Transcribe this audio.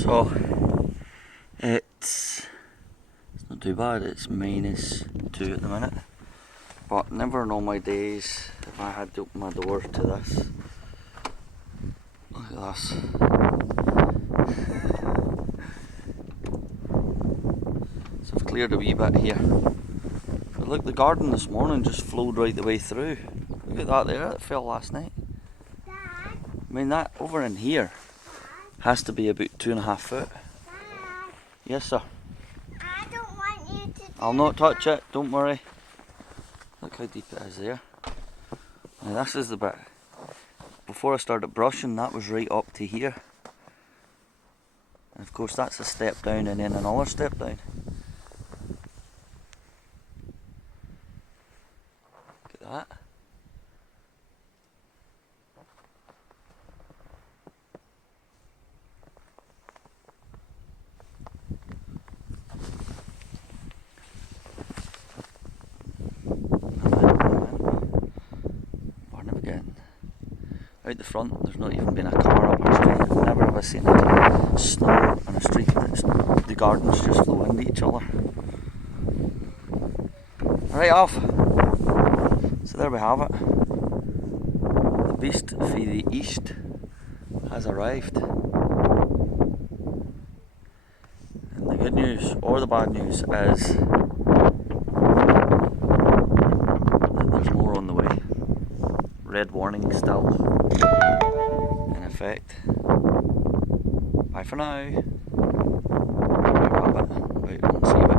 So it's not too bad, it's -2 at the minute, but never in all my days if I had to open my door to this. Look at this. So I've cleared a wee bit here. But look, the garden this morning just flowed right the way through. Look at that there, it fell last night. Dad? I mean, that over in here has to be about 2.5 foot. Dad, Yes, sir. I don't want you to I'll not touch it, don't worry. Look how deep it is there. Now this is the bit. Before I started brushing, that was right up to here. And of course that's a step down and then another step down. Look at that. Out the front, there's not even been a car up our street. I've never ever seen it snow on a street. The gardens just flow into each other. Right off. So there we have it. The beast for the east has arrived. And the good news, or the bad news, is that there's more on the way. Red warning still in effect. Bye for now. Rabbit, about 1 see